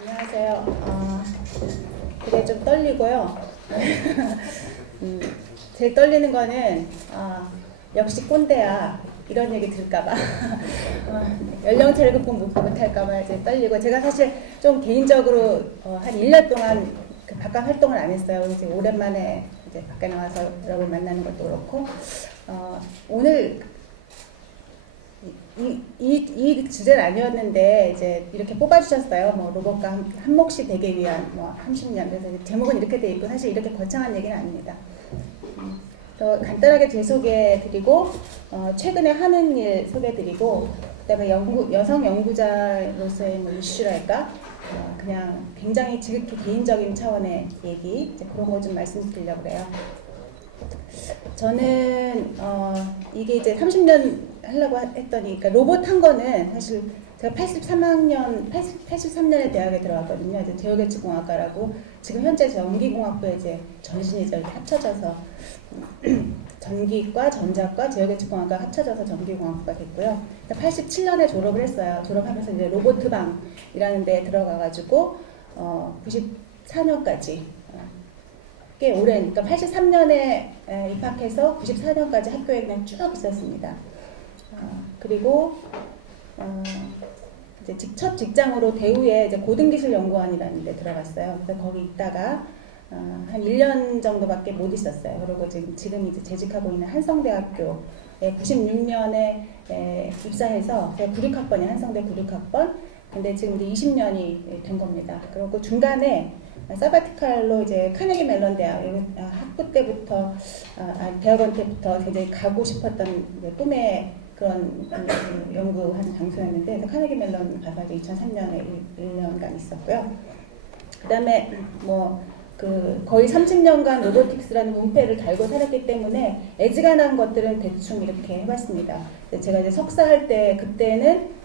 안녕하세요. 되게 좀 떨리고요. 제일 떨리는 거는 역시 꼰대야 이런 얘기 들을까봐 연령차를 극복 못할까봐 이제 떨리고, 제가 사실 좀 개인적으로 한 1년 동안 그 바깥 활동을 안 했어요. 이제 오랜만에 이제 밖에 나와서 여러분 만나는 것도 그렇고, 오늘 이 주제는 아니었는데 이제 이렇게 뽑아주셨어요. 뭐 로봇과 한 몫이 되기 위한 뭐 30년. 그래서 제목은 이렇게 돼 있고 사실 이렇게 거창한 얘기는 아닙니다. 더 간단하게 제 소개해드리고, 최근에 하는 일 소개해드리고, 그다음에 여성 연구자로서의 뭐 이슈랄까, 그냥 굉장히 지극히 개인적인 차원의 얘기, 이제 그런 거 좀 말씀드리려고 그래요. 저는 이게 이제 30년 하려고 했더니, 그러니까 로봇 한 거는 사실 제가 83년에 대학에 들어갔거든요. 이제 제어계측공학과라고, 지금 현재 전기공학부에 이제 전신이죠. 이렇게 합쳐져서 전기과, 전자과, 제어계측공학과 합쳐져서 전기공학부가 됐고요. 87년에 졸업을 했어요. 졸업하면서 이제 로보트방이라는 데에 들어가가지고 94년까지 꽤 오랜, 그러니까 83년에 입학해서 94년까지 학교에 그냥 쭉 있었습니다. 그리고 이제 첫 직장으로 대우의 이제 고등기술연구원이라는 데 들어갔어요. 그래서 거기 있다가 한 1년 정도밖에 못 있었어요. 그리고 지금 이제 재직하고 있는 한성대학교에 96년에 입사해서, 제가 96학번이 한성대 96학번. 근데 지금 이제 20년이 된 겁니다. 그리고 중간에 사바티칼로 이제 카네기 멜론 대학, 학부 때부터 대학원 때부터 굉장히 가고 싶었던 꿈의 그런 연구하는 장소였는데, 카네기 멜론 가서 이제 2003년에 1년간 있었고요. 그다음에 거의 30년간 로보틱스라는 문패를 달고 살았기 때문에 애지간한 것들은 대충 이렇게 해봤습니다. 제가 이제 석사할 때, 그때는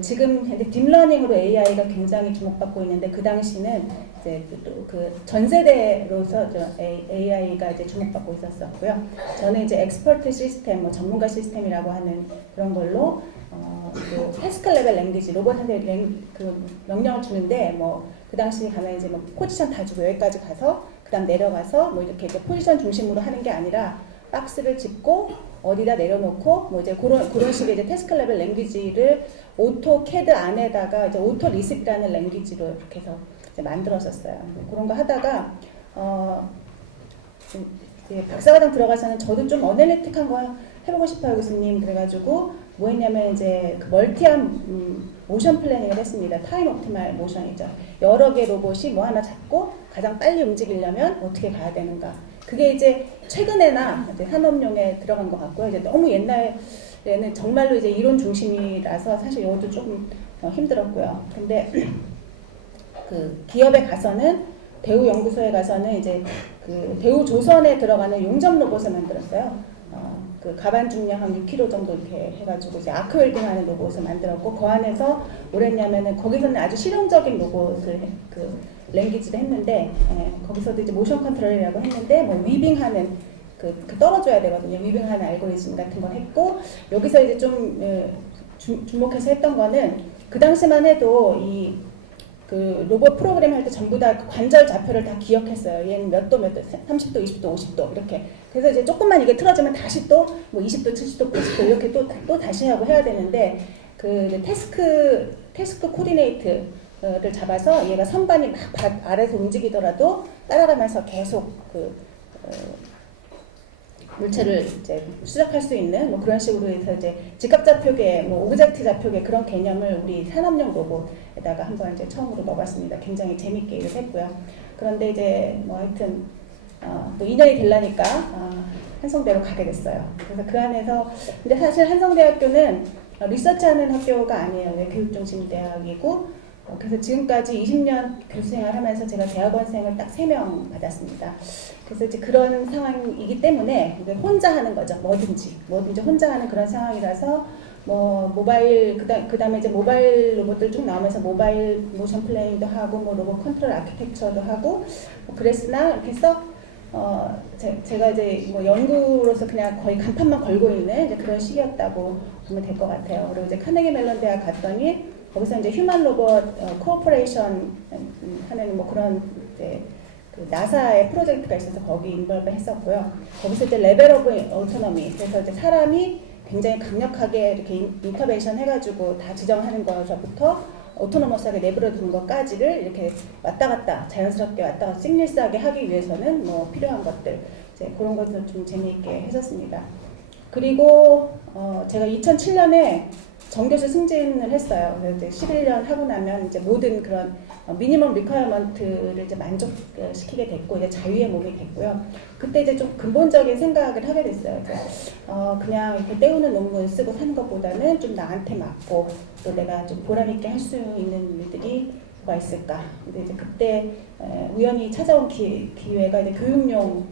지금 현재 딥러닝으로 AI가 굉장히 주목받고 있는데, 그 당시는 이제 또 전 세대로서 AI가 이제 주목받고 있었었고요. 저는 이제 엑스퍼트 시스템, 전문가 시스템이라고 하는 그런 걸로 패스칼 레벨 랭귀지, 로봇한테 명령을 주는데, 그 당시 가면 이제 포지션 다 주고 여기까지 가서 그다음 내려가서 이렇게 이제 포지션 중심으로 하는 게 아니라 박스를 짚고 어디다 내려놓고 이제 그런 식의 이제 태스크 레벨 랭귀지를 오토 캐드 안에다가 이제 오토 리스트라는 랭귀지로 이렇게 해서 이제 만들었었어요. 그런 거 하다가 박사과정 들어가서는 저도 좀 어널리틱한 거 해보고 싶어요, 교수님. 그래가지고 뭐 했냐면 이제 멀티암 모션 플래닝을 했습니다. 타임 옵티멀 모션이죠. 여러 개 로봇이 뭐 하나 잡고 가장 빨리 움직이려면 어떻게 가야 되는가. 그게 이제 최근에나 이제 산업용에 들어간 것 같고요. 이제 너무 옛날에는 정말로 이제 이론 중심이라서 사실 이것도 조금 힘들었고요. 근데 기업에 가서는, 대우 연구소에 가서는 이제 대우 조선에 들어가는 용접 로봇을 만들었어요. 가반 중량 한 6kg 정도 이렇게 해가지고 이제 아크 웰딩하는 로봇을 만들었고, 그 안에서 뭘 했냐면은, 거기서는 아주 실용적인 로봇을 랭귀지를 했는데, 거기서도 이제 모션 컨트롤이라고 했는데, 위빙하는 떨어져야 되거든요. 위빙하는 알고리즘 같은 걸 했고, 여기서 이제 좀 주목해서 했던 거는, 그 당시만 해도 로봇 프로그램 할 때 전부 다 관절 좌표를 다 기억했어요. 얘는 몇 도, 30도, 20도, 50도 이렇게. 그래서 이제 조금만 이게 틀어지면 다시 또 20도, 70도, 90도 이렇게 또 다시 하고 해야 되는데, 태스크 코디네이트를 잡아서 얘가 선반이 막 아래에서 움직이더라도 따라가면서 계속 물체를 이제 수작할 수 있는 그런 식으로 해서 이제 직각 좌표계, 오브젝트 좌표계 그런 개념을 우리 산업용 로봇에다가 한번 이제 처음으로 넣어봤습니다. 굉장히 재밌게 일을 했고요. 그런데 이제 하여튼 또 인연이 되려니까 한성대로 가게 됐어요. 그래서 그 안에서, 근데 사실 한성대학교는 리서치하는 학교가 아니에요. 교육중심대학이고, 그래서 지금까지 20년 교수생활 하면서 제가 대학원생을 딱 3명 받았습니다. 그래서 이제 그런 상황이기 때문에 혼자 하는 거죠. 뭐든지 혼자 하는 그런 상황이라서, 모바일, 그 다음에 이제 모바일 로봇들 쭉 나오면서 모바일 모션 플래닝도 하고, 로봇 컨트롤 아키텍처도 하고, 그랬으나 이렇게 제가 이제 연구로서 그냥 거의 간판만 걸고 있는 이제 그런 시기였다고 보면 될 것 같아요. 그리고 이제 카네기 멜론 대학 갔더니 거기서 이제 휴먼 로봇 코오퍼레이션 하는 뭐 그런 이제 그 나사의 프로젝트가 있어서 거기 인벌브 했었고요. 거기서 이제 레벨 오브 오토노미, 그래서 이제 사람이 굉장히 강력하게 이렇게 인터벤션 해가지고 다 지정하는 거서부터 오토노머스하게 내버려 두는 것까지를 이렇게 왔다 갔다 자연스럽게 왔다 갔다 싱리스하게 하기 위해서는 뭐 필요한 것들 이제 그런 것도 좀 재미있게 했었습니다. 그리고 제가 2007년에 정교수 승진을 했어요. 그래서 이제 11년 하고 나면 이제 모든 그런 미니멈 리퀘어먼트를 이제 만족시키게 됐고 이제 자유의 몸이 됐고요. 그때 이제 좀 근본적인 생각을 하게 됐어요. 이제 그냥 이렇게 때우는 논문 쓰고 사는 것보다는 좀 나한테 맞고 또 내가 좀 보람 있게 할 수 있는 일들이 뭐가 있을까. 근데 이제 그때 우연히 찾아온 기회가 이제 교육용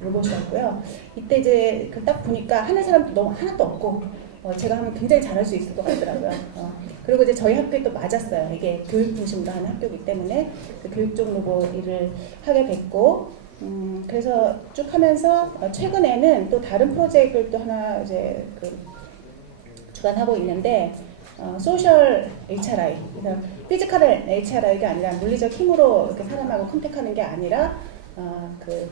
로봇이었고요. 이때 이제 그 딱 보니까 하는 사람도 너무 하나도 없고 제가 하면 굉장히 잘할 수 있을 것 같더라고요. 그리고 이제 저희 학교에 또 맞았어요. 이게 교육 중심으로 하는 학교이기 때문에 그 교육 쪽 로봇 일을 하게 됐고, 그래서 쭉 하면서 최근에는 또 다른 프로젝트를 또 하나 이제 그 주관하고 있는데, 소셜 HRI, 피지컬 HRI가 아니라 물리적 힘으로 이렇게 사람하고 컨택하는 게 아니라 그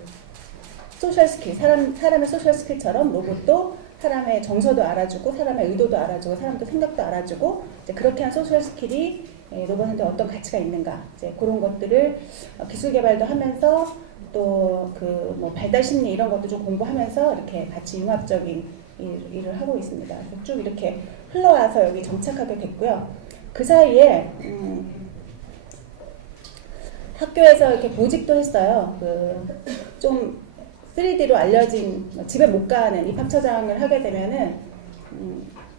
소셜 스킬, 사람의 소셜 스킬처럼 로봇도 사람의 정서도 알아주고 사람의 의도도 알아주고 사람도 생각도 알아주고 이제 그렇게 한 소셜 스킬이 로봇한테 어떤 가치가 있는가 이제 그런 것들을 기술 개발도 하면서 또 그 뭐 발달 심리 이런 것도 좀 공부하면서 이렇게 같이 융합적인 일을 하고 있습니다. 쭉 이렇게 흘러와서 여기 정착하게 됐고요. 그 사이에 학교에서 이렇게 보직도 했어요. 그 좀 3D로 알려진 집에 못 가는 입학처장을 하게 되면은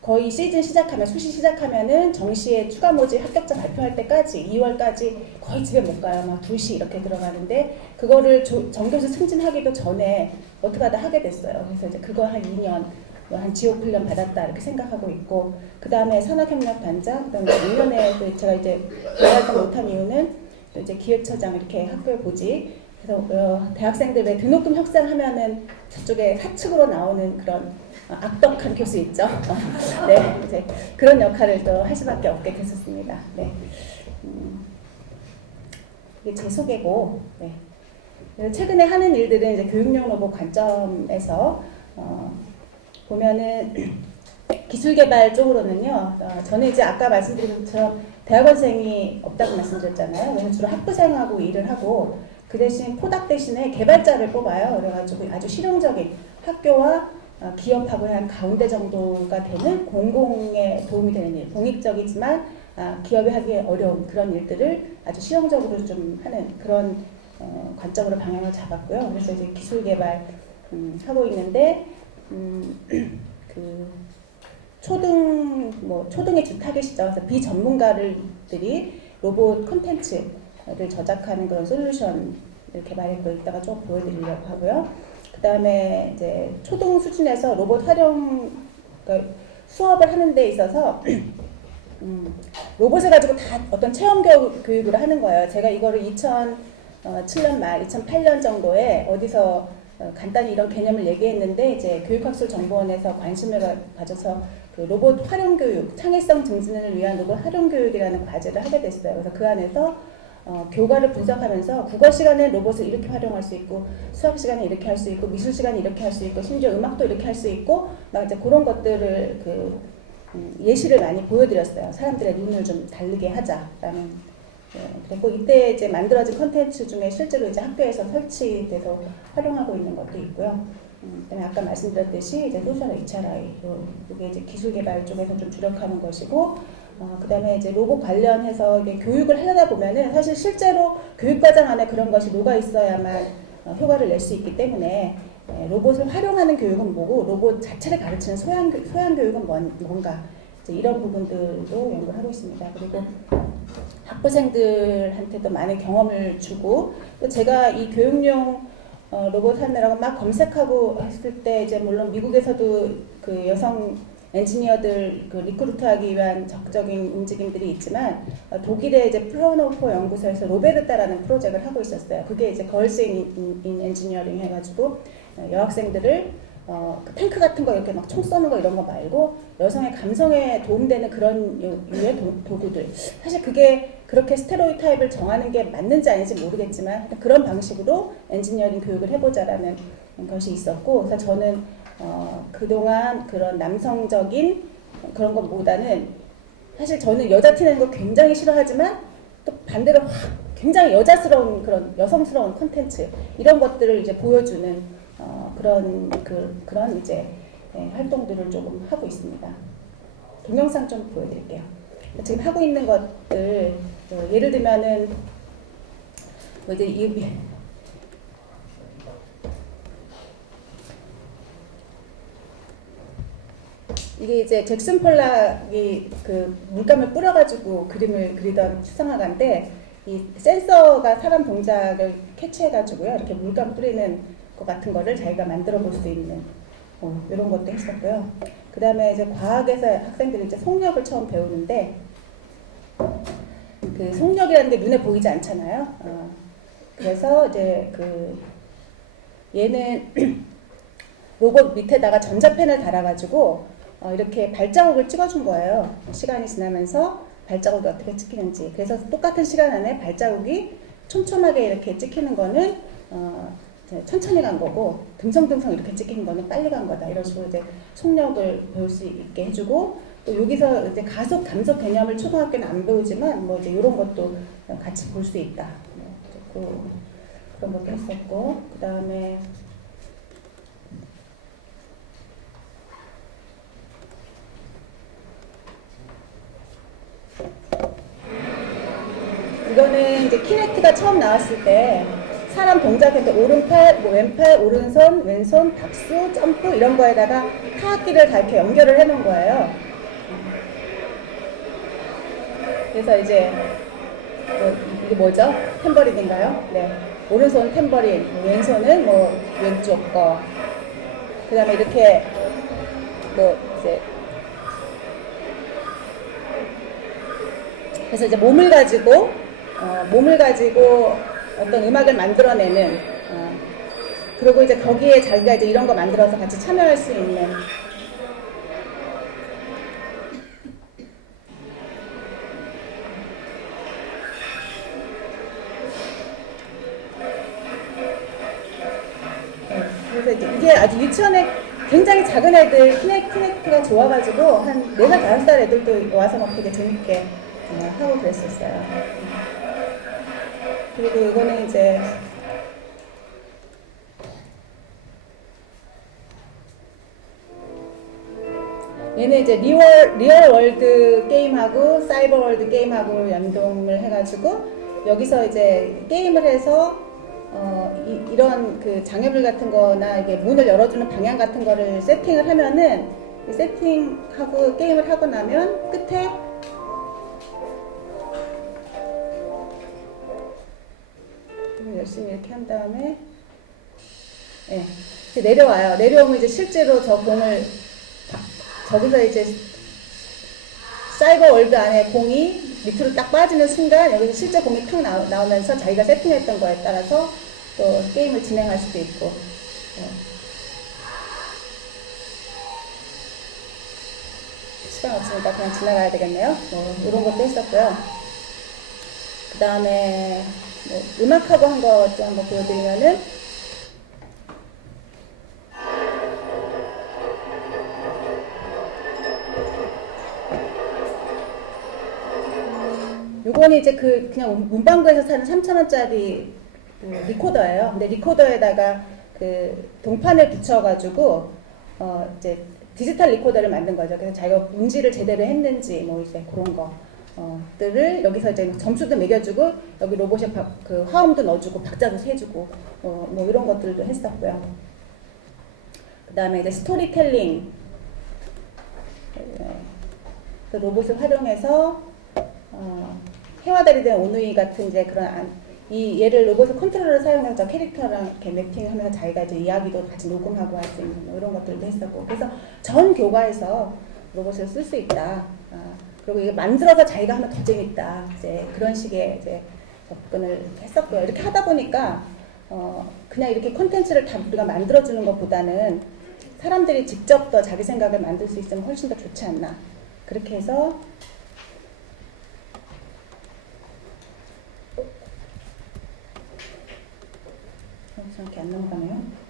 거의 시즌 시작하면 수시 시작하면은 정시에 추가 모집 합격자 발표할 때까지 2월까지 거의 집에 못 가요. 막 2시 이렇게 들어가는데 그거를 정교수 승진하기도 전에 어떻게 하다 하게 됐어요. 그래서 이제 그거 한 2년 한 지옥 훈련 받았다 이렇게 생각하고 있고 그 다음에 산학협력단장 그다음에 1년에 제가 이제 활동 못한 이유는 또 이제 기획처장 이렇게 학교에 보직 그래서 대학생들 왜 등록금 협상하면은 저쪽에 사측으로 나오는 그런 악덕한 교수 있죠. 네, 이제 그런 역할을 또 할 수밖에 없게 됐었습니다. 네, 이게 제 소개고. 네. 최근에 하는 일들은 이제 교육용 로봇 관점에서 보면은 기술 개발 쪽으로는요. 저는 이제 아까 말씀드린 것처럼 대학원생이 없다고 말씀드렸잖아요. 왜냐면 주로 학부생하고 일을 하고 그 대신 포닥 대신에 개발자를 뽑아요. 그래가지고 아주 실용적인 학교와 기업하고 한 가운데 정도가 되는 공공에 도움이 되는 일, 공익적이지만 기업이 하기 어려운 그런 일들을 아주 실용적으로 좀 하는 그런 관점으로 방향을 잡았고요. 그래서 이제 기술 개발 하고 있는데 그 초등의 주 타겟이죠. 그래서 비전문가들이 로봇 콘텐츠를 저작하는 그런 솔루션을 개발했고 이따가 좀 보여드리려고 하고요. 그 다음에 이제 초등 수준에서 로봇 활용 그러니까 수업을 하는 데 있어서 로봇을 가지고 다 어떤 체험 교육을 하는 거예요. 제가 이거를 2007년 말, 2008년 정도에 어디서 간단히 이런 개념을 얘기했는데 이제 교육학술정보원에서 관심을 가져서 그 로봇 활용 교육, 창의성 증진을 위한 로봇 활용 교육이라는 과제를 하게 됐어요. 그래서 그 안에서 교과를 분석하면서 국어 시간에 로봇을 이렇게 활용할 수 있고 수학 시간에 이렇게 할 수 있고 미술 시간에 이렇게 할 수 있고 심지어 음악도 이렇게 할 수 있고 막 이제 그런 것들을 예시를 많이 보여드렸어요. 사람들의 눈을 좀 다르게 하자라는. 그리고 이때 이제 만들어진 컨텐츠 중에 실제로 이제 학교에서 설치돼서 활용하고 있는 것도 있고요. 그다음에 아까 말씀드렸듯이 이제 소셜 HRI 이게 이제 기술 개발 쪽에서 좀 주력하는 것이고, 그다음에 이제 로봇 관련해서 이게 교육을 하려다 보면은 사실 실제로 교육과정 안에 그런 것이 녹아 있어야만 효과를 낼 수 있기 때문에 로봇을 활용하는 교육은 뭐고 로봇 자체를 가르치는 소양 교육은 뭔가 이제 이런 부분들도 연구를 하고 있습니다. 그리고 학부생들한테도 많은 경험을 주고 또 제가 이 교육용 로봇 하느라고 막 검색하고 했을 때 이제 물론 미국에서도 그 여성 엔지니어들 그 리크루트하기 위한 적극적인 움직임들이 있지만 독일의 이제 프라운호퍼 연구소에서 로베르타라는 프로젝트를 하고 있었어요. 그게 이제 걸스 인 엔지니어링 해가지고 여학생들을 그 탱크 같은 거 이렇게 막 총 쏘는 거 이런 거 말고 여성의 감성에 도움되는 그런 유의 도구들. 사실 그게 그렇게 스테레오 타입을 정하는 게 맞는지 아닌지 모르겠지만 그런 방식으로 엔지니어링 교육을 해보자라는 것이 있었고, 그래서 저는 그동안 그런 남성적인 그런 것보다는 사실 저는 여자 티내는 거 굉장히 싫어하지만 또 반대로 굉장히 여자스러운 그런 여성스러운 콘텐츠 이런 것들을 이제 보여주는 그런 이제 활동들을 조금 하고 있습니다. 동영상 좀 보여드릴게요. 지금 하고 있는 것들 예를 들면은 뭐 이제 이게 이제 잭슨 폴락이 그 물감을 뿌려가지고 그림을 그리던 수상화가인데 이 센서가 사람 동작을 캐치해가지고요 이렇게 물감 뿌리는 것 같은 거를 자기가 만들어 볼 수 있는 이런 것도 했었고요. 그 다음에 이제 과학에서 학생들이 이제 속력을 처음 배우는데 그 속력이라는 게 눈에 보이지 않잖아요. 그래서 이제 그 얘는 로봇 밑에다가 전자펜을 달아가지고 이렇게 발자국을 찍어준 거예요. 시간이 지나면서 발자국이 어떻게 찍히는지. 그래서 똑같은 시간 안에 발자국이 촘촘하게 이렇게 찍히는 거는 천천히 간 거고, 듬성듬성 이렇게 찍히는 거는 빨리 간 거다. 이런 식으로 이제 속력을 배울 수 있게 해주고, 또 여기서 이제 가속, 감속 개념을 초등학교는 안 배우지만 뭐 이제 이런 것도 같이 볼 수 있다. 그런 것도 했었고, 그 다음에 이거는 이제 키넥트가 처음 나왔을 때 사람 동작인데 오른팔, 뭐 왼팔, 오른손, 왼손, 박수, 점프 이런 거에다가 타악기를 다 이렇게 연결을 해놓은 거예요. 그래서 이제 이게 뭐죠? 탬버린인가요? 네. 오른손 탬버린, 왼손은 뭐 왼쪽 거. 그 다음에 이렇게 뭐 이제 그래서 이제 몸을 가지고 어떤 음악을 만들어내는 그리고 이제 거기에 자기가 이제 이런 거 만들어서 같이 참여할 수 있는 그래서 이게 아주 유치원에 굉장히 작은 애들 키넥트가 좋아가지고 한 4살, 5살 애들도 와서 막 되게 재밌게 하고 그랬었어요. 그리고 이거는 이제 얘는 이제 리얼 월드 게임하고 사이버 월드 게임하고 연동을 해가지고 여기서 이제 게임을 해서 이런 그 장애물 같은 거나 이게 문을 열어주는 방향 같은 거를 세팅을 하면은 세팅하고 게임을 하고 나면 끝에 열심히 이렇게 한 다음에 내려와요. 내려오면 이제 실제로 저 공을 저기서 이제 사이버 월드 안에 공이 밑으로 딱 빠지는 순간 여기서 실제 공이 탁 나오면서 자기가 세팅했던 거에 따라서 또 게임을 진행할 수도 있고. 시간 없으니까 그냥 지나가야 되겠네요. 이런 것도 했었고요. 그 다음에 음악하고 한 것도 한번 보여드리면은 요거는 이제 그냥 문방구에서 사는 3,000원짜리 리코더예요. 근데 리코더에다가 그 동판을 붙여가지고 이제 디지털 리코더를 만든 거죠. 그래서 자기가 운지를 제대로 했는지 뭐 이제 그런 것들을 여기서 이제 점수도 매겨주고 여기 로봇에 그 화음도 넣어주고 박자도 세주고 뭐 이런 것들도 했었고요. 그 다음에 이제 스토리텔링 그 로봇을 활용해서 해와다리 된 오누이 같은 이제 그런 이 얘를 로봇의 컨트롤러를 사용해서 캐릭터랑 이렇게 매핑하면서 자기가 이제 이야기도 같이 녹음하고 할 수 있는 뭐 이런 것들도 했었고, 그래서 전 교과에서 로봇을 쓸 수 있다. 그리고 이게 만들어서 자기가 하면 더 재밌다. 이제 그런 식의 이제 접근을 했었고요. 이렇게 하다 보니까 그냥 이렇게 콘텐츠를 다 우리가 만들어주는 것보다는 사람들이 직접 더 자기 생각을 만들 수 있으면 훨씬 더 좋지 않나. 그렇게 해서 이렇게 안 넘어가네요.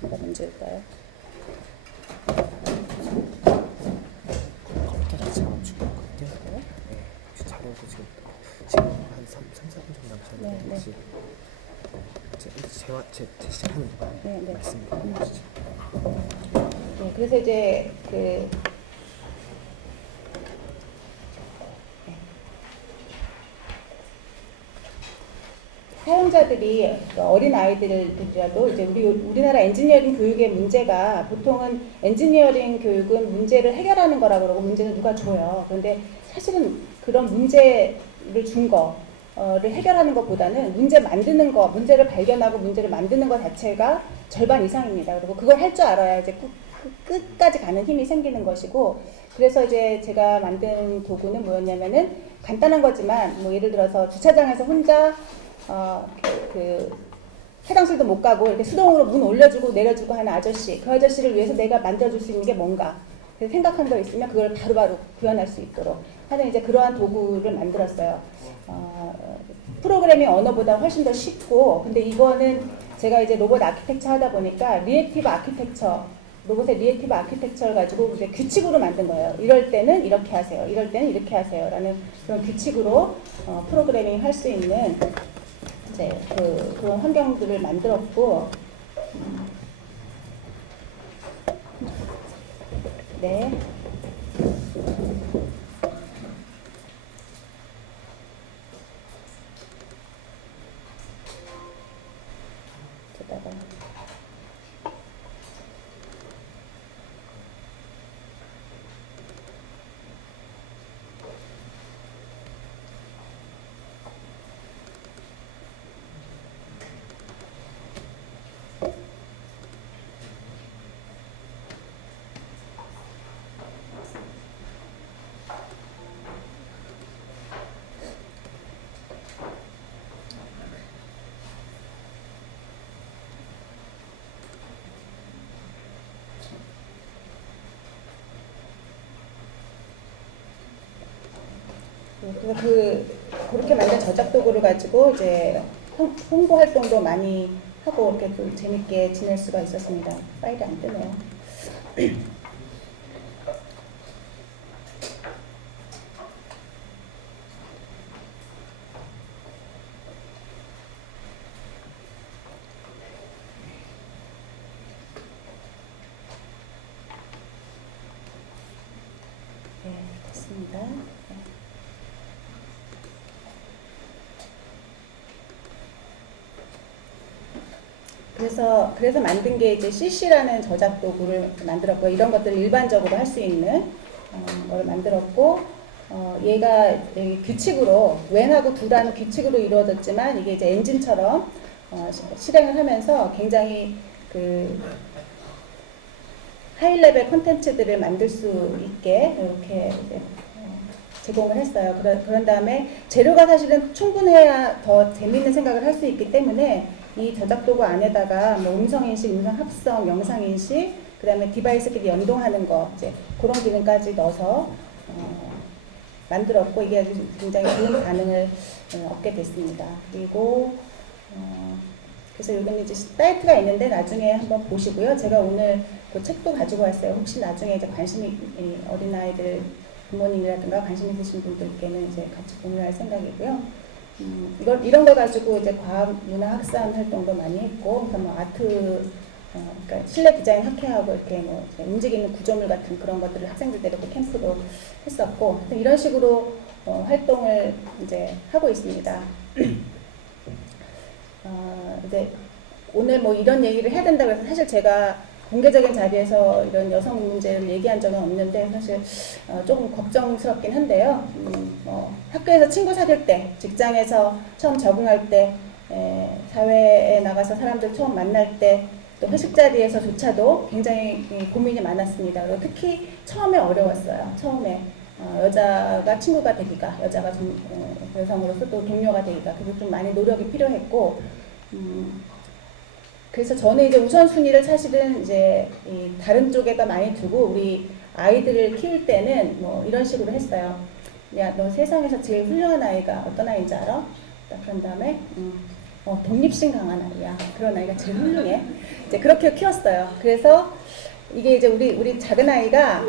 뭐가 문제일까요? 컴퓨터 자체가 멈춘 것 같아요. 네, 혹시 자료도 지금 한 4분 정도 남았는데 네, 혹시 제 시작하는 동안 네. 말씀 해주시죠. 네, 그래서 이제 사용자들이 어린 아이들이라도 이제 우리나라 엔지니어링 교육의 문제가 보통은 엔지니어링 교육은 문제를 해결하는 거라 그러고 문제는 누가 줘요. 그런데 사실은 그런 문제를 준 거를 해결하는 것보다는 문제 만드는 거, 문제를 발견하고 문제를 만드는 것 자체가 절반 이상입니다. 그리고 그걸 할 줄 알아야 이제 끝까지 가는 힘이 생기는 것이고, 그래서 이제 제가 만든 도구는 뭐였냐면은 간단한 거지만 뭐 예를 들어서 주차장에서 혼자 화장실도 못 가고 이렇게 수동으로 문 올려주고 내려주고 하는 아저씨, 그 아저씨를 위해서 내가 만들어줄 수 있는 게 뭔가 생각한 거 있으면 그걸 바로바로 구현할 수 있도록 하는 이제 그러한 도구를 만들었어요. 프로그래밍 언어보다 훨씬 더 쉽고, 근데 이거는 제가 이제 로봇 아키텍처 하다 보니까 리액티브 아키텍처, 로봇의 리액티브 아키텍처를 가지고 이제 규칙으로 만든 거예요. 이럴 때는 이렇게 하세요. 이럴 때는 이렇게 하세요. 라는 그런 규칙으로 프로그래밍 할 수 있는 이제 그런 환경들을 만들었고, 네. 저다가 그래서 그렇게 만든 저작 도구를 가지고 이제 홍보 활동도 많이 하고 이렇게 좀 재밌게 지낼 수가 있었습니다. 파일이 안 뜨네요. 네, 됐습니다. 그래서 만든 게 이제 CC라는 저작 도구를 만들었고, 이런 것들을 일반적으로 할 수 있는 걸 만들었고, 얘가 규칙으로 when하고 do라는 규칙으로 이루어졌지만 이게 이제 엔진처럼 실행을 하면서 굉장히 하이 레벨 콘텐츠들을 만들 수 있게 이렇게 이제 제공을 했어요. 그런 다음에 재료가 사실은 충분해야 더 재미있는 생각을 할 수 있기 때문에 이 저작 도구 안에다가 뭐 음성인식, 음성합성, 영상인식, 그 다음에 디바이스끼리 연동하는 거, 이제 그런 기능까지 넣어서 만들었고, 이게 아주 굉장히 좋은 반응을 얻게 됐습니다. 그리고 그래서 여기는 이제 사이트가 있는데 나중에 한번 보시고요. 제가 오늘 그 책도 가지고 왔어요. 혹시 나중에 이제 관심이 어린아이들 부모님이라든가 관심 있으신 분들께는 이제 같이 공유할 생각이고요. 이런 거 가지고 이제 과학 문화 확산 활동도 많이 했고, 그러니까 뭐 아트, 그러니까 실내 디자인 학회하고 이렇게 뭐 움직이는 구조물 같은 그런 것들을 학생들 데리고 캠프도 했었고, 이런 식으로 활동을 이제 하고 있습니다. 이제 오늘 뭐 이런 얘기를 해야 된다고 해서 사실 제가 공개적인 자리에서 이런 여성 문제를 얘기한 적은 없는데 사실 조금 걱정스럽긴 한데요. 학교에서 친구 사귈 때, 직장에서 처음 적응할 때, 사회에 나가서 사람들 처음 만날 때 또 회식 자리에서조차도 굉장히 고민이 많았습니다. 그리고 특히 처음에 어려웠어요. 처음에 여자가 친구가 되기가, 여자가 좀 여성으로서 또 동료가 되기가, 그리고 좀 많이 노력이 필요했고, 그래서 저는 이제 우선순위를 사실은 이제 다른 쪽에다 많이 두고 우리 아이들을 키울 때는 뭐 이런 식으로 했어요. 야, 너 세상에서 제일 훌륭한 아이가 어떤 아이인지 알아? 그런 다음에 독립심 강한 아이야. 그런 아이가 제일 훌륭해. 이제 그렇게 키웠어요. 그래서 이게 이제 우리 작은 아이가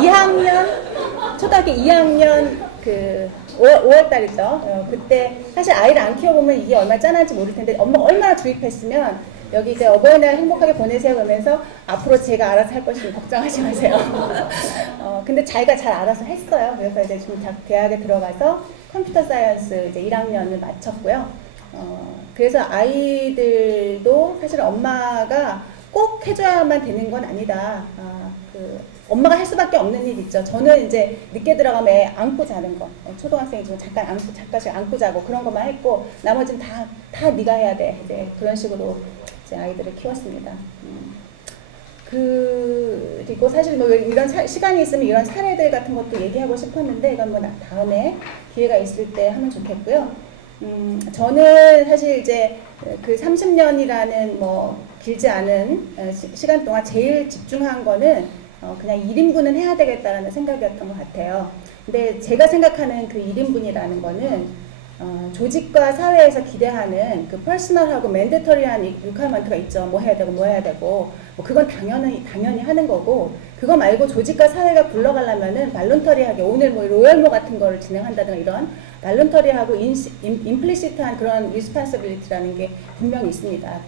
2학년 초등학교 2학년 그 5월 달이죠. 그때 사실 아이를 안 키워보면 이게 얼마나 짠한지 모를 텐데 엄마가 얼마나 주입했으면 여기 이제 어버이날 행복하게 보내세요 그러면서 앞으로 제가 알아서 할 것이니 걱정하지 마세요. 근데 자기가 잘 알아서 했어요. 그래서 이제 지금 대학에 들어가서 컴퓨터 사이언스 이제 1학년을 마쳤고요. 그래서 아이들도 사실 엄마가 꼭 해줘야만 되는 건 아니다. 엄마가 할 수밖에 없는 일 있죠. 저는 이제 늦게 들어가면 애 안고 자는 거. 초등학생이지만 잠깐씩 안고 자고 그런 것만 했고, 나머지는 다 네가 해야 돼. 이제 그런 식으로 이제 아이들을 키웠습니다. 그리고 사실 뭐 이런 시간이 있으면 이런 사례들 같은 것도 얘기하고 싶었는데, 이건 뭐 다음에 기회가 있을 때 하면 좋겠고요. 저는 사실 이제 그 30년이라는 뭐 길지 않은 시간 동안 제일 집중한 거는 그냥 1인분은 해야 되겠다라는 생각이었던 것 같아요. 근데 제가 생각하는 그 1인분이라는 거는 조직과 사회에서 기대하는 그 퍼스널하고 맨데터리한 리퀘어먼트가 있죠. 뭐 해야 되고 뭐 해야 되고 뭐 그건 당연히 하는 거고, 그거 말고 조직과 사회가 굴러가려면은 발론터리하게 오늘 뭐 로열모 같은 거를 진행한다든가 이런 발론터리하고 임플리시트한 그런 리스폰시빌리티라는 게 분명히 있습니다.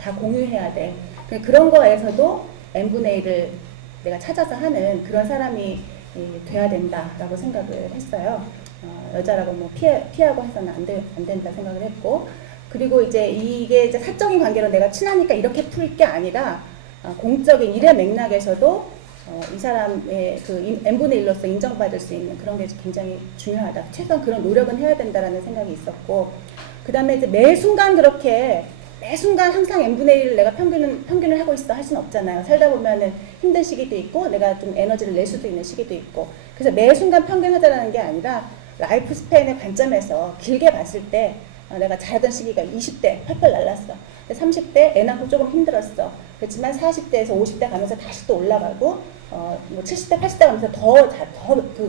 다 공유해야 돼. 그런 거에서도 n분의 1을 내가 찾아서 하는 그런 사람이 돼야 된다라고 생각을 했어요. 여자라고 뭐 피하고 해서는 안 된다 생각을 했고, 그리고 이게 이제 사적인 관계로 내가 친하니까 이렇게 풀 게 아니라 공적인 일의 맥락에서도 이 사람의 그 n분의 1로서 인정받을 수 있는 그런 게 굉장히 중요하다. 최소한 그런 노력은 해야 된다라는 생각이 있었고, 그 다음에 이제 매 순간 항상 n분의 1을 내가 평균을 하고 있어 할 수는 없잖아요. 살다 보면은 힘든 시기도 있고, 내가 좀 에너지를 낼 수도 있는 시기도 있고, 그래서 매 순간 평균하자라는 게 아니라 라이프 스팬의 관점에서 길게 봤을 때 내가 잘하던 시기가 20대 펄펄 날랐어. 30대 애 낳고 조금 힘들었어. 그렇지만 40대에서 50대 가면서 다시 또 올라가고, 뭐 70대, 80대 가면서 더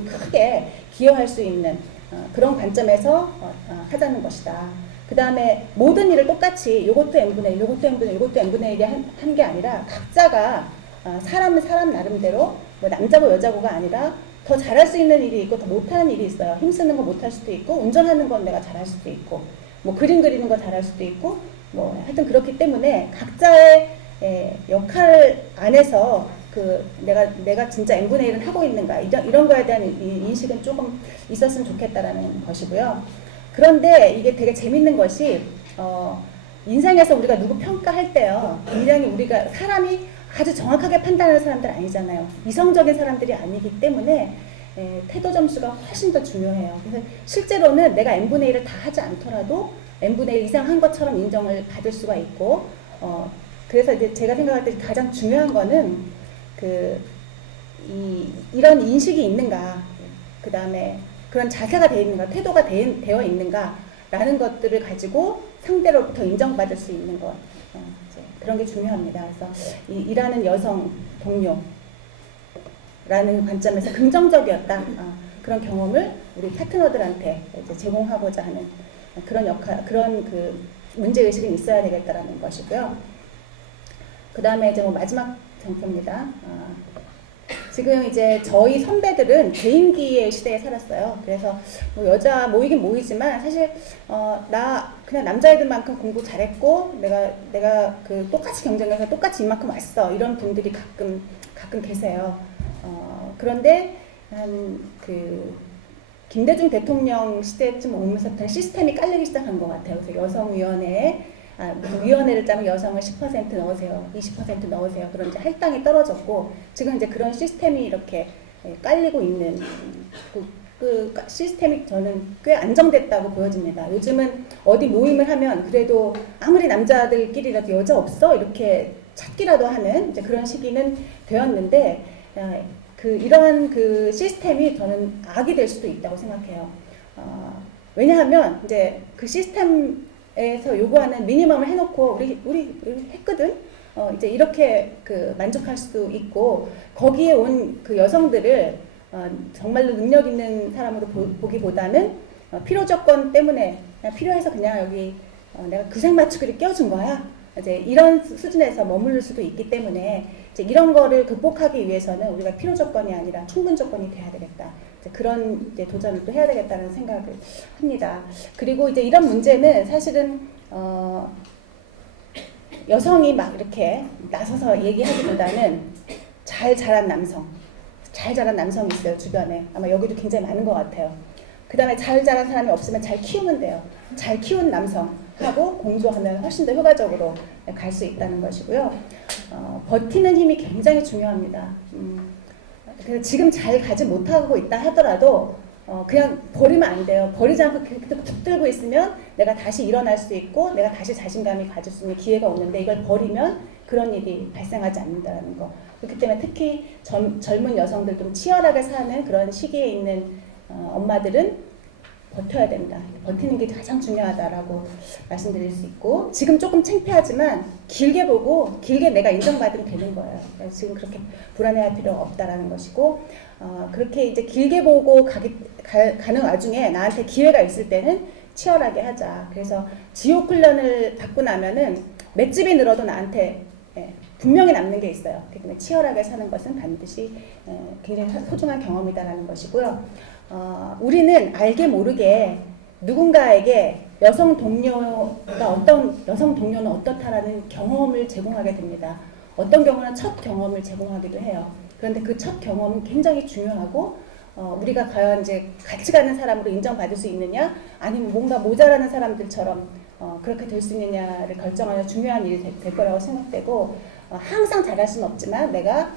크게 기여할 수 있는 그런 관점에서 하자는 것이다. 그 다음에 모든 일을 똑같이 이것도 n분의 1, 이것도 n분의 1, 이것도 n분의 1이 한 게 아니라 각자가 사람은 사람 나름대로 뭐 남자고 여자고가 아니라 더 잘할 수 있는 일이 있고 더 못하는 일이 있어요. 힘쓰는 거 못할 수도 있고, 운전하는 건 내가 잘할 수도 있고, 뭐 그림 그리는 거 잘할 수도 있고, 뭐 하여튼 그렇기 때문에 각자의 역할 안에서 내가 진짜 n분의 1은 하고 있는가 이런 거에 대한 인식은 조금 있었으면 좋겠다라는 것이고요. 그런데 이게 되게 재밌는 것이 인생에서 우리가 누구 평가할 때요, 굉장히 우리가 사람이 아주 정확하게 판단하는 사람들 아니잖아요. 이성적인 사람들이 아니기 때문에 태도 점수가 훨씬 더 중요해요. 그래서 실제로는 내가 n분의 1을 다 하지 않더라도 n분의 1 이상 한 것처럼 인정을 받을 수가 있고, 그래서 이제 제가 생각할 때 가장 중요한 거는 이런 인식이 있는가, 그 다음에 그런 자세가 되어 있는가, 태도가 되어 있는가 라는 것들을 가지고 상대로부터 인정받을 수 있는 것, 그런 게 중요합니다. 그래서 일하는 여성 동료라는 관점에서 긍정적이었다. 그런 경험을 우리 파트너들한테 이제 제공하고자 하는 그런 그 문제의식은 있어야 되겠다라는 것이고요. 그 다음에 이제 뭐 마지막 장표입니다. 지금 이제 저희 선배들은 개인기의 시대에 살았어요. 그래서 뭐 여자 모이긴 모이지만 사실 나 그냥 남자애들만큼 공부 잘했고 내가 그 똑같이 경쟁해서 똑같이 이만큼 왔어, 이런 분들이 가끔 계세요. 그런데 김대중 대통령 시대쯤 오면서부터 시스템이 깔리기 시작한 것 같아요. 그래서 여성위원회에 무슨 위원회를 짜면 여성을 10% 넣으세요, 20% 넣으세요. 그런 이제 할당이 떨어졌고, 지금 이제 그런 시스템이 이렇게 깔리고 있는 그 시스템이 저는 꽤 안정됐다고 보여집니다. 요즘은 어디 모임을 하면 그래도 아무리 남자들끼리라도 여자 없어? 이렇게 찾기라도 하는 이제 그런 시기는 되었는데, 이러한 그 시스템이 저는 악이 될 수도 있다고 생각해요. 왜냐하면 이제 그 시스템에서 요구하는 미니멈을 해놓고 우리 했거든. 이제 이렇게 그 만족할 수도 있고, 거기에 온 그 여성들을 정말로 능력 있는 사람으로 보기보다는 필요 조건 때문에 그냥 필요해서 그냥 여기 내가 구색 맞추기를 껴준 거야. 이제 이런 수준에서 머무를 수도 있기 때문에 이제 이런 거를 극복하기 위해서는 우리가 필요 조건이 아니라 충분 조건이 돼야 되겠다. 이제 그런 이제 도전을 또 해야 되겠다는 생각을 합니다. 그리고 이제 이런 문제는 사실은 여성이 막 이렇게 나서서 얘기하기보다는 잘 자란 남성이 있어요, 주변에. 아마 여기도 굉장히 많은 것 같아요. 그 다음에 잘 자란 사람이 없으면 잘 키우면 돼요. 잘 키운 남성하고 공조하면 훨씬 더 효과적으로 갈 수 있다는 것이고요. 버티는 힘이 굉장히 중요합니다. 그래서 지금 잘 가지 못하고 있다 하더라도 그냥 버리면 안 돼요. 버리지 않고 계속 붙들고 있으면 내가 다시 일어날 수 있고 내가 다시 자신감이 가질 수 있는 기회가 오는데, 이걸 버리면 그런 일이 발생하지 않는다는 거. 그렇기 때문에 특히 젊은 여성들, 좀 치열하게 사는 그런 시기에 있는 엄마들은 버텨야 된다. 버티는 게 가장 중요하다라고 말씀드릴 수 있고, 지금 조금 창피하지만 길게 보고 길게 내가 인정받으면 되는 거예요. 지금 그렇게 불안해할 필요가 없다라는 것이고, 그렇게 이제 길게 보고 가는 와중에 나한테 기회가 있을 때는 치열하게 하자. 그래서 지옥 훈련을 받고 나면은 맷집이 늘어도 나한테 분명히 남는 게 있어요. 그렇기 때문에 치열하게 사는 것은 반드시 굉장히 소중한 경험이다라는 것이고요. 우리는 알게 모르게 누군가에게 여성 동료는 어떻다라는 경험을 제공하게 됩니다. 어떤 경우는 첫 경험을 제공하기도 해요. 그런데 그 첫 경험은 굉장히 중요하고, 우리가 과연 이제 같이 가는 사람으로 인정받을 수 있느냐, 아니면 뭔가 모자라는 사람들처럼 그렇게 될 수 있느냐를 결정하는 중요한 일이 될 거라고 생각되고, 항상 잘할 수는 없지만 내가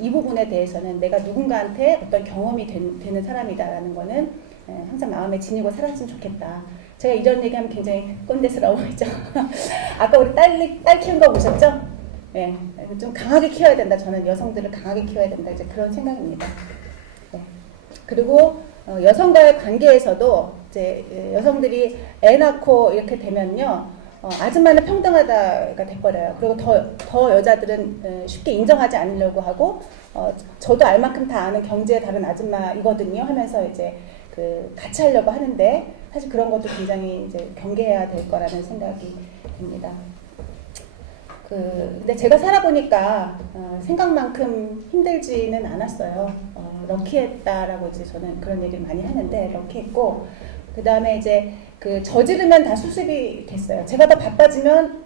이 부분에 대해서는 내가 누군가한테 어떤 경험이 되는 사람이다라는 거는 항상 마음에 지니고 살았으면 좋겠다. 제가 이런 얘기하면 굉장히 꼰대스러워하죠. 아까 우리 딸 키운 거 보셨죠? 네, 좀 강하게 키워야 된다. 저는 여성들을 강하게 키워야 된다. 이제 그런 생각입니다. 네. 그리고 여성과의 관계에서도 이제 여성들이 애 낳고 이렇게 되면요, 아줌마는 평등하다가 돼버려요. 그리고 더 여자들은 쉽게 인정하지 않으려고 하고, 저도 알 만큼 다 아는 경제에 다른 아줌마이거든요 하면서 이제 같이 하려고 하는데, 사실 그런 것도 굉장히 이제 경계해야 될 거라는 생각이 듭니다. 근데 제가 살아보니까 생각만큼 힘들지는 않았어요. 럭키했다라고 이제 저는 그런 얘기를 많이 하는데, 럭키했고, 그 다음에 이제 저지르면 다 수습이 됐어요. 제가 더 바빠지면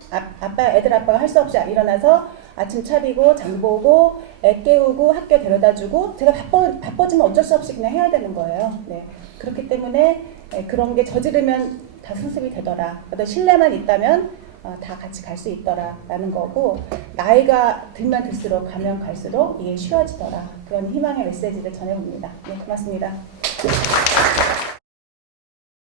애들 아빠가 할 수 없이 일어나서 아침 차리고 장 보고 애 깨우고 학교 데려다주고, 제가 바빠지면 어쩔 수 없이 그냥 해야 되는 거예요. 네. 그렇기 때문에 그런 게 저지르면 다 수습이 되더라. 어떤 신뢰만 있다면 다 같이 갈 수 있더라라는 거고, 나이가 들면 들수록 가면 갈수록 이게 쉬워지더라. 그런 희망의 메시지를 전해봅니다. 네, 고맙습니다.